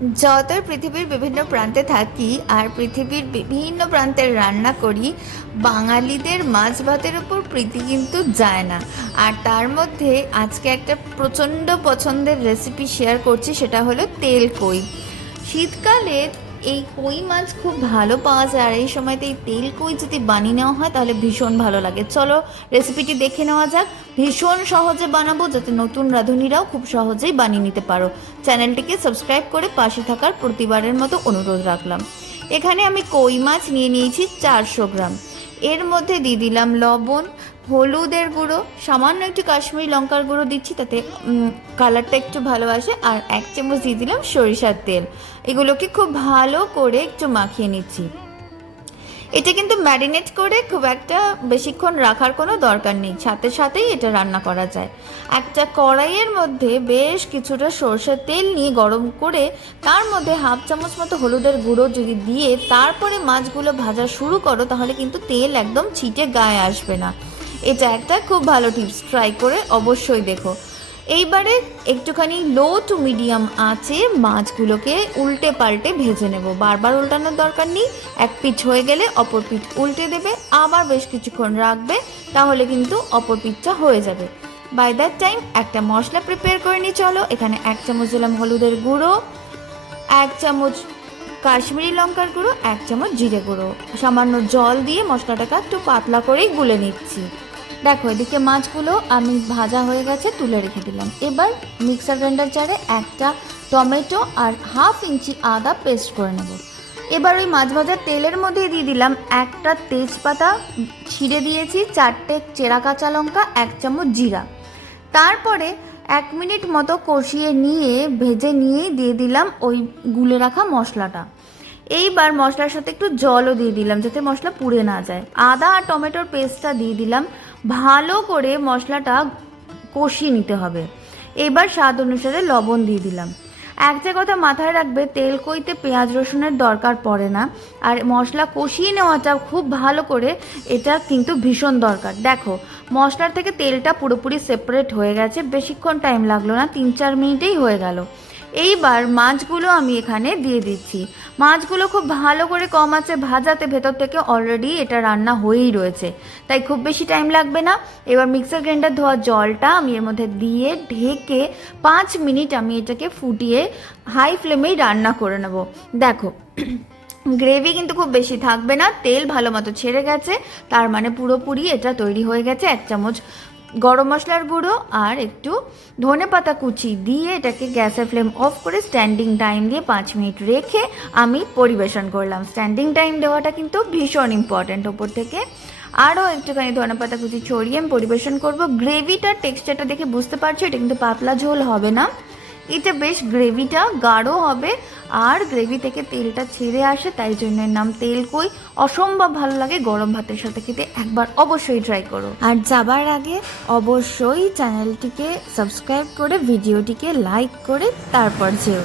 যতই পৃথিবীর বিভিন্ন প্রান্তে থাকি আর পৃথিবীর বিভিন্ন প্রান্তে রান্না করি, বাঙালিদের মাছ ভাতের উপর প্রীতি কিন্তু যায় না। আর তার মধ্যে আজকে একটা প্রচণ্ড পছন্দের রেসিপি শেয়ার করছি, সেটা হলো তেল কই। শীতকালে এই কই মাছ খুব ভালো পাওয়া যায়, আর এই সময়তে এই তেল কই যদি বানিয়ে নেওয়া হয় তাহলে ভীষণ ভালো লাগে। চলো রেসিপিটি দেখে নেওয়া যাক। ভীষণ সহজে বানাবো যাতে নতুন রাঁধুনিরাও খুব সহজেই বানিয়ে নিতে পারো। চ্যানেলটিকে সাবস্ক্রাইব করে পাশে থাকার প্রতিবারের মতো অনুরোধ রাখলাম। এখানে আমি কই মাছ নিয়ে নিয়েছি চারশো গ্রাম। এর মধ্যে দিয়ে দিলাম লবণ হলুদের গুঁড়ো, সামান্য একটু কাশ্মীরি লঙ্কার গুঁড়ো দিচ্ছি, তাতে কালারটা একটু ভালো আসে। আর এক চামচ দিয়ে দিলাম সরিষার তেল। এগুলোকে খুব ভালো করে একটু মাখিয়ে নিচ্ছি। এটা কিন্তু ম্যারিনেট করে খুব একটা বেশিক্ষণ রাখার কোনো দরকার নেই। সাথে সাথেই এটা রান্না করা যায়। একটা কড়াইয়ের মধ্যে বেশ কিছুটা সর্ষের তেল নিয়ে গরম করে, তার মধ্যে হাফ চামচ মতো হলুদের গুঁড়ো যদি দিয়ে তারপরে মাছগুলো ভাজা শুরু করো, তাহলে কিন্তু তেল একদম ছিটে গায়ে আসবে না। এটা একটা খুব ভালো টিপস ট্রাই করে অবশ্যই দেখো। এইবারে একটুখানি লো টু মিডিয়াম আঁচে মাছগুলোকে উল্টে পাল্টে ভেজে নেব। বারবার উল্টানোর দরকার নেই, এক পিঠ হয়ে গেলে অপর পিঠ উল্টে দেবে, আবার বেশ কিছুক্ষণ রাখবে, তাহলে কিন্তু অপর পিঠটা হয়ে যাবে। বাই দ্যাট টাইম একটা মশলা প্রিপেয়ার করে নিই চলো, এখানে এক চামচ দিলাম হলুদের গুঁড়ো, এক চামচ কাশ্মীরি লঙ্কার গুঁড়ো, এক চামচ জিরে গুঁড়ো। সামান্য জল দিয়ে মশলাটাকে একটু পাতলা করেই গুলে নিচ্ছি। দেখো, এদিকে মাছগুলো আমি ভাজা হয়ে গেছে, তুলে রেখে দিলাম। এবার মিক্সার গ্রাইন্ডার জারে একটা টমেটো আর হাফ ইঞ্চি আদা পেস্ট করে নেব। এবার ওই মাছ ভাজার তেলের মধ্যে দিয়ে দিলাম একটা তেজপাতা, ছিঁড়ে দিয়েছি চারটে চেরা কাঁচা লঙ্কা, এক চামচ জিরা। তারপরে এক মিনিট মতো কষিয়ে নিয়ে, ভেজে নিয়েই দিয়ে দিলাম ওই গুলে রাখা মশলাটা। এইবার মশলার সাথে একটু জলও দিয়ে দিলাম যাতে মশলা পুড়ে না যায়। আদা আর টমেটোর পেস্টটা দিয়ে দিলাম। ভালো করে মশলাটা কষিয়ে নিতে হবে। এবার স্বাদ অনুসারে লবণ দিয়ে দিলাম। একটা কথা মাথায় রাখবে, তেল কইতে পেঁয়াজ রসুনের দরকার পড়ে না। আর মশলা কষিয়ে নেওয়াটা খুব ভালো করে, এটা কিন্তু ভীষণ দরকার। দেখো, মশলার থেকে তেলটা পুরোপুরি সেপারেট হয়ে গেছে। বেশিক্ষণ টাইম লাগল না, তিন চার মিনিটেই হয়ে গেল। এইবার মাছগুলো আমি এখানে দিয়ে দিচ্ছি। মাছগুলো খুব ভালো করে কম আছে ভাজাতে, ভেতর থেকে অলরেডি এটা রান্না হয়েই রয়েছে। তাই খুব বেশি টাইম লাগবে না। এবার মিক্সার গ্রাইন্ডার ধোয়া জলটা আমি এর মধ্যে দিয়ে ঢেকে পাঁচ মিনিট আমি এটাকে ফুটিয়ে হাই ফ্লেমেই রান্না করে নেব। দেখো গ্রেভি কিন্তু খুব বেশি থাকবে না, তেল ভালো মতো ছেড়ে গেছে, তার মানে পুরোপুরি এটা তৈরি হয়ে গেছে। এক চামচ গরম মশলার গুঁড়ো আর একটু ধনে পাতা কুচি দিয়ে এটাকে গ্যাসের ফ্লেম অফ করে স্ট্যান্ডিং টাইম দিয়ে পাঁচ মিনিট রেখে আমি পরিবেশন করলাম। স্ট্যান্ডিং টাইম দেওয়াটা কিন্তু ভীষণ ইম্পর্ট্যান্ট ওপর থেকে আরও একটুখানি ধনে পাতা কুচি ছড়িয়ে আমি পরিবেশন করব। গ্রেভিটার টেক্সচারটা দেখে বুঝতে পারছ, এটা কিন্তু পাতলা ঝোল হবে না। এটা বেশ গ্রেভিটা গাঢ় হবে, আর গ্রেভি থেকে তেলটা ছেড়ে আসে, তাই জন্য নাম তেল কই অসম্ভব ভালো লাগে গরম ভাতের সাথে খেতে, একবার অবশ্যই ট্রাই করো। আর যাবার আগে অবশ্যই চ্যানেলটিকে সাবস্ক্রাইব করে ভিডিওটিকে লাইক করে, তারপর যেও।